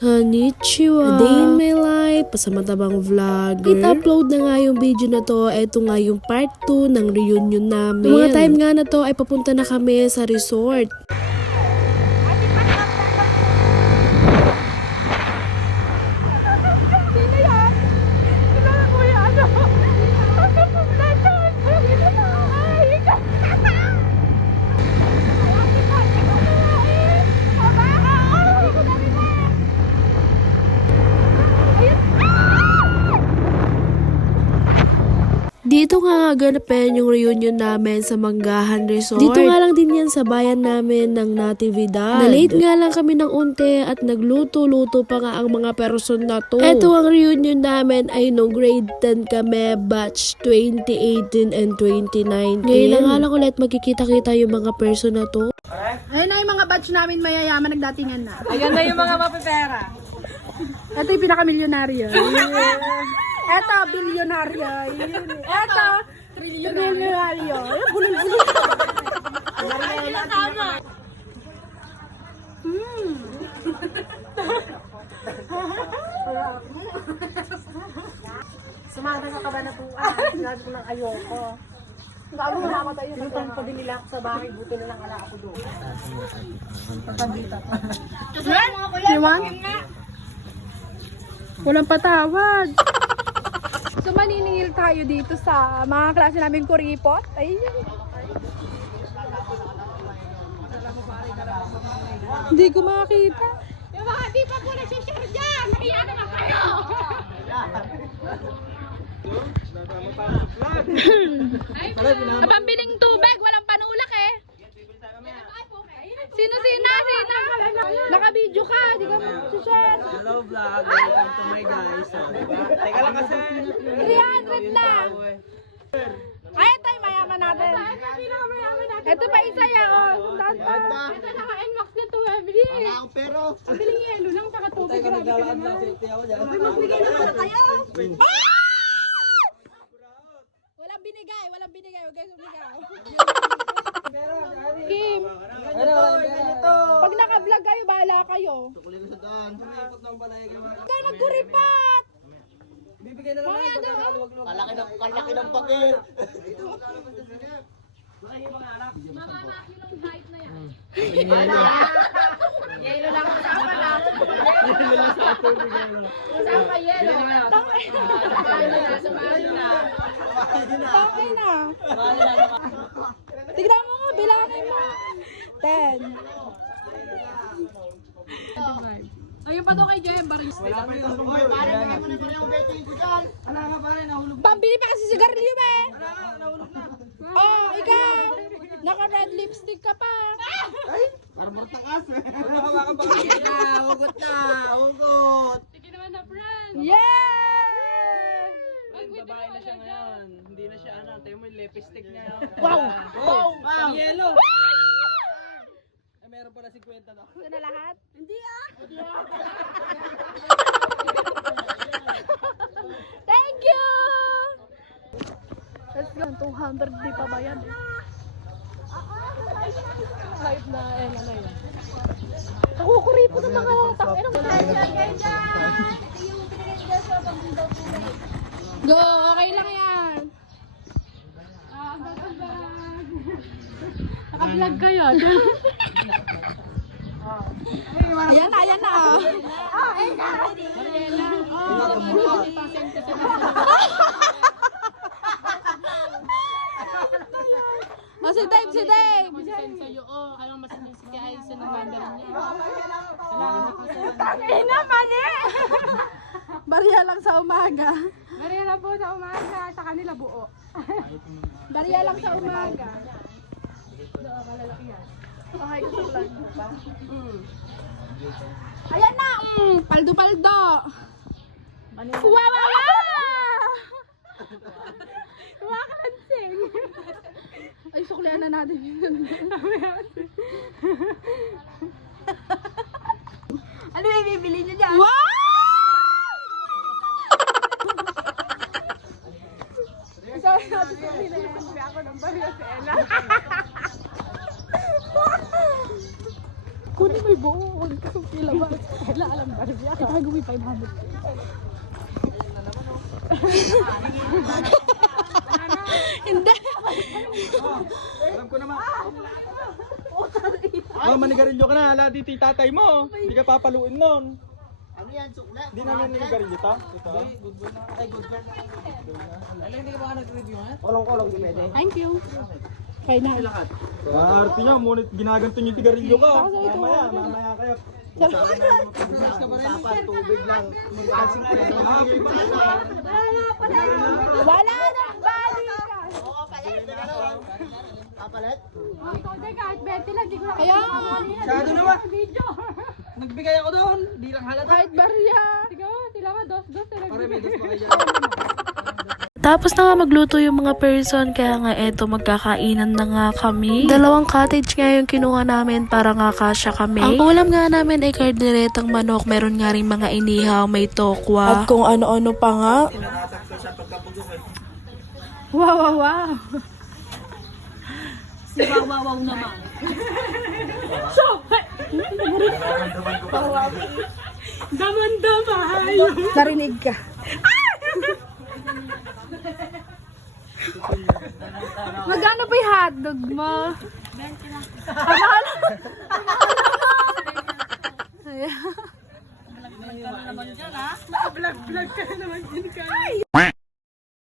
Konnichiwa! A day in my life, pasamatabang vlogger. It-upload na nga yung video na to. Ito nga yung part 2 ng reunion namin. Yung mga time nga na to ay papunta na kami sa resort. Dito nga ganapin yung reunion namin sa Manggahan Resort. Dito nga lang din yan sa bayan namin ng Natividad. Na-late nga lang kami ng unti at nagluto-luto pa nga ang mga person na to. Ito ang reunion namin ay nung grade 10 kami, batch 2018 and 2019. Ngayon lang nga lang ulit magkikita-kita yung mga person na to. Ayun na yung mga batch namin mayayaman, nagdatingan na. Ayun na yung mga mapipera. Ito yung pinaka-milyonaryo. Ito, bilyonaryo. Ito, trilyonaryo. Bulol-bulol. Ayun tama. Sumada ka ba na tuan? Sinabi ko ng ayoko. Gago na ako tayo. Yung pambili nila ako sa bahay, buti na lang ala ako doon. Pagpabita pa. Diwan? Walang patawad. So maniningil tayo dito sa mga klase namin kuripot. Ayun. Hindi ko makakita. Yung mga di pa po nagsishare dyan! Nahiya naman kayo! Sa pambiling tubig, walang panulak eh! Sino? Naka-video ka, di ka mag-share. Hello vlog, welcome to my guys. So, diba? Teka lang kasi. 300 lang! Ay, tayo mayaman natin. Ito pa isa ya, oh. Sundaan pa. Ito naka-NMAX na to, Emily. Wala akong pero. Ang biling yelo lang, saka tubig. Teka, naglalaan lang safety ako dyan. Magbigay naman na kayo. Walang binigay. Huwag kayo sumigaw. Kim, pag naka-vlog kayo, bahala kayo. Tukulin ko sa daan. Sumayikot ng balay ka. Kaya magkuripat. Bibigay na lang ako. Kalaki ng pakir. Mababa yung height na yan. Yelo lang kasama na. Kasama yelo. Sumali na. Tangay na. Tignan mo nga, bilangin mo. 10. Ayun pa to kay Jem, Baris. Wala pa rin. Uy, pare, bigay mo na pala yung betting ko dyan. Wala nga pare, nahulog. Pambili pa kasi sigarilyo ba? Wala nga, nahulog na. Oh, ikaw. Naka-red lipstick ka pa. Ay, parang martakas. Wala ka baka baka. Hugot na, hugot. Sige naman na, friend. Yeah! Babae na siya ngayon. Hindi na siya ano, tayo mo yung lipstick niya. Wow! Wow! Pang yelo! Ay, meron pala 50 daw. Ito na lahat? Hindi ah. Thank you! Let's go. 200 di pa ba yan? Hype na ano na yan. Nakukuripot na mga tangin ng Go! Okay lang yan. Naka-vlog kayo. Ayan na, ayan na. Oh, si Dave, si Dave. Sa'yo, oh. Alam masasin si Kaya Aisa ng number niya. Ina, mali! Barya lang sa umaga. Bariya lang po sa umaga, sa kanila buo. Barya lang sa umaga. Okay ko sa vlog. Ayan na! Paldo-paldo! Wow, wow, wow! Makakansing. Ay, suklihan na natin yun. Ano yung bibili niyo dyan? Wow! Sorry natin sa pinag-ibig ako ng barya si Ella. Kunin mo yung buo, huwag ka ilabas. Kailangan lang barya. Ito gawin 500. Hindi. Alam ko naman. Oh, manigarilyo ka na. Hala, dito yung tatay mo. Hindi ka papaluin nun. Ano yan, sukla? Hindi namin nanigarilyo ta. Ito. Ay, good girl. Hindi ka ba nag-review ha? Kolong-kolong, di pwede. Thank you. Kaya na. Arte nyo, ngunit ginaganto yung tigarilyo ka. Mamaya kayo. Usapan, tubig lang. Wala nang balikan. Kapalit? Ikaw din kahit 20 lang, di ko na Kaya Masyado naman. video. Nagbigay ako doon. Di lang halata. kahit barya. Sige, sila nga, dos-dos. Pare, may dos pa kayo. Tapos na nga magluto yung mga person, kaya nga eto magkakainan na nga kami. 2 cottage nga yung kinuha namin para nga kasya kami. Ang ulam nga namin ay kardiretang manok, meron nga rin mga inihaw, may tokwa, at kung ano-ano pa nga. Wow, wow, wow. Narinig ka. Magkano pa yung hotdog mo? 20 lang.